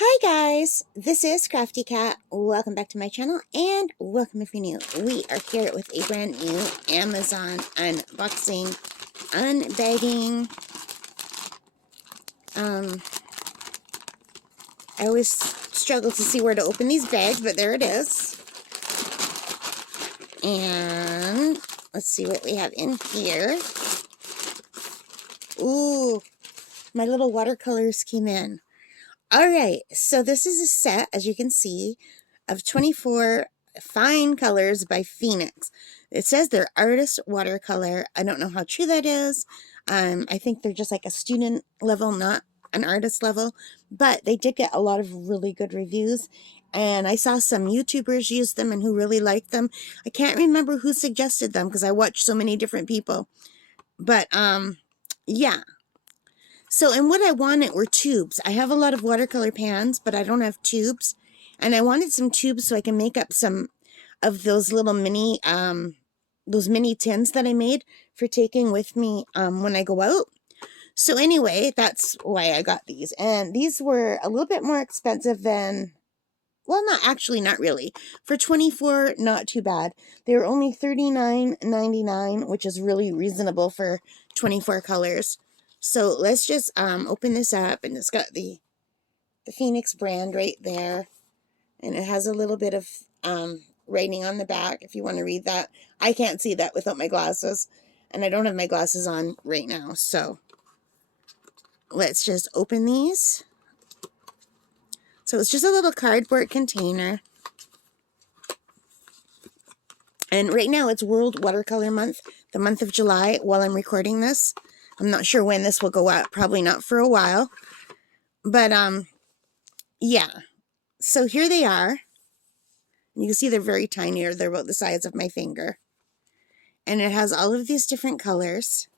Hi guys, this is Crafty Cat. Welcome back to my channel and welcome if you're new. We are here with a brand new Amazon unboxing, unbagging. I always struggle to see where to open these bags, but there it is. And let's see what we have in here. Ooh, my little watercolors came in. Alright, so this is a set, as you can see, of 24 fine colors by Phoenix. It says they're artist watercolor. I don't know how true that is. I think they're just like a student level, not an artist level. But they did get a lot of really good reviews. And I saw some YouTubers use them and who really liked them. I can't remember who suggested them because I watched so many different people. But, yeah. So, and what I wanted were tubes. I have a lot of watercolor pans, but I don't have tubes. And I wanted some tubes so I can make up some of those little mini, tins that I made for taking with me when I go out. So anyway, that's why I got these. And these were a little bit more expensive than, well, not really. For 24, not too bad. They were only $39.99, which is really reasonable for 24 colors. So let's just open this up, and it's got the Phoenix brand right there, and it has a little bit of writing on the back if you want to read that. I can't see that without my glasses, and I don't have my glasses on right now, so let's just open these. So it's just a little cardboard container. And right now it's World Watercolor Month, the month of July, while I'm recording this. I'm not sure when this will go up, probably not for a while. But, yeah. So here they are. You can see they're very tiny, or they're about the size of my finger. And it has all of these different colors.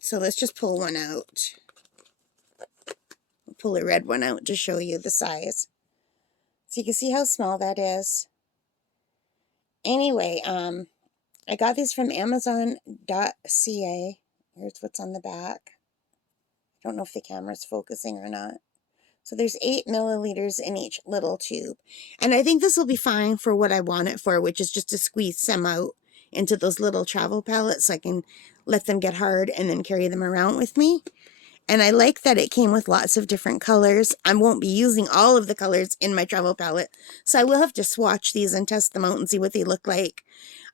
So let's just pull one out. Pull a red one out to show you the size. So you can see how small that is. Anyway, I got these from Amazon.ca. Here's what's on the back. I don't know if the camera's focusing or not. So there's 8 milliliters in each little tube. And I think this will be fine for what I want it for, which is just to squeeze some out into those little travel palettes so I can let them get hard and then carry them around with me. And I like that it came with lots of different colors. I won't be using all of the colors in my travel palette, so I will have to swatch these and test them out and see what they look like.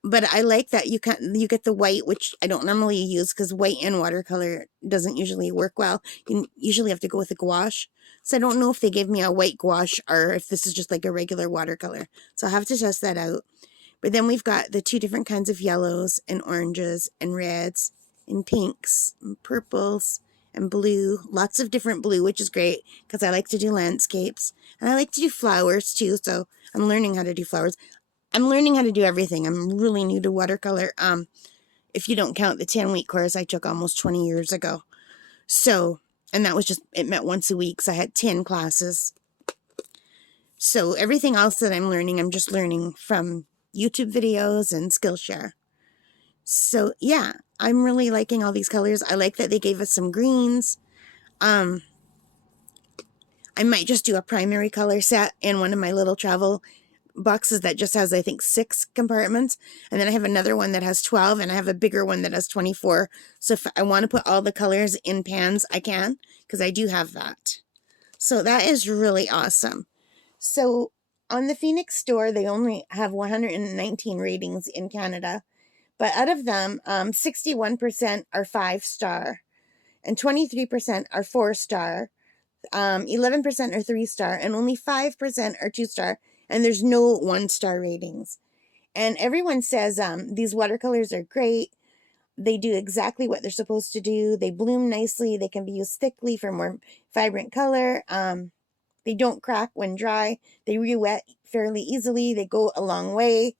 But I like that you get the white, which I don't normally use because white and watercolor doesn't usually work well. You usually have to go with a gouache. So I don't know if they gave me a white gouache or if this is just like a regular watercolor. So I'll have to test that out. But then we've got the 2 different kinds of yellows and oranges and reds and pinks and purples and blue. Lots of different blue, which is great because I like to do landscapes. And I like to do flowers too, so I'm learning how to do flowers. I'm learning how to do everything. I'm really new to watercolor. If you don't count the 10-week course I took almost 20 years ago. So, and that was just, it met once a week, so I had 10 classes. So everything else that I'm learning, I'm just learning from YouTube videos and Skillshare. So yeah, I'm really liking all these colors. I like that they gave us some greens. I might just do a primary color set in one of my little travel boxes that just has, I think, 6 compartments. And then I have another one that has 12, and I have a bigger one that has 24. So if I want to put all the colors in pans, I can, because I do have that. So that is really awesome. So on the Phoenix store, they only have 119 ratings in Canada. But out of them, 61% are 5-star, and 23% are 4-star, 11% are 3-star, and only 5% are 2-star, and there's no 1-star ratings. And everyone says these watercolors are great. They do exactly what they're supposed to do. They bloom nicely. They can be used thickly for more vibrant color. They don't crack when dry. They re-wet fairly easily. They go a long way.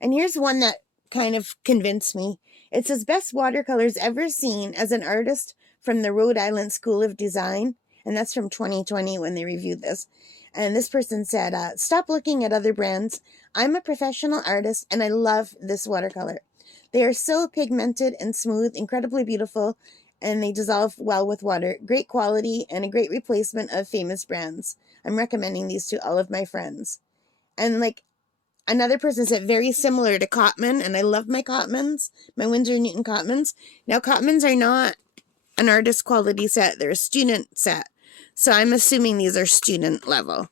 And here's one that kind of convinced me. It says, best watercolors ever seen as an artist from the Rhode Island School of Design. And that's from 2020 when they reviewed this. And this person said, stop looking at other brands. I'm a professional artist and I love this watercolor. They are so pigmented and smooth, incredibly beautiful, and they dissolve well with water. Great quality and a great replacement of famous brands. I'm recommending these to all of my friends. And like another person said, very similar to Cotman, and I love my Cotmans, my Winsor & Newton Cotmans. Now, Cotmans are not an artist quality set, they're a student set. So I'm assuming these are student level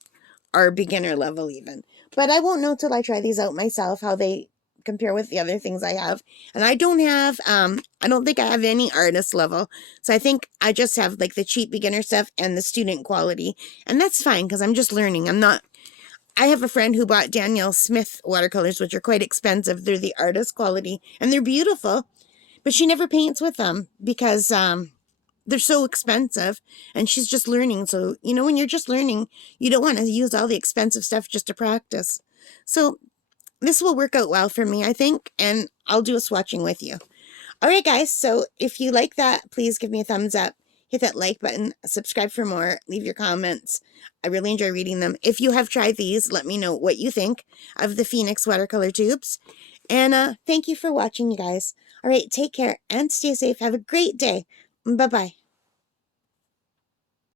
or beginner level even. But I won't know till I try these out myself how they compare with the other things I have. And I don't think I have any artist level. So I think I just have like the cheap beginner stuff and the student quality. And that's fine because I'm just learning. I have a friend who bought Danielle Smith watercolors, which are quite expensive. They're the artist quality and they're beautiful, but she never paints with them because they're so expensive and she's just learning. So, when you're just learning, you don't want to use all the expensive stuff just to practice. So this will work out well for me, I think, and I'll do a swatching with you. All right, guys. So if you like that, please give me a thumbs up, hit that like button, subscribe for more, leave your comments. I really enjoy reading them. If you have tried these, let me know what you think of the Phoenix watercolor tubes. And thank you for watching, you guys. All right, take care and stay safe. Have a great day. Bye-bye.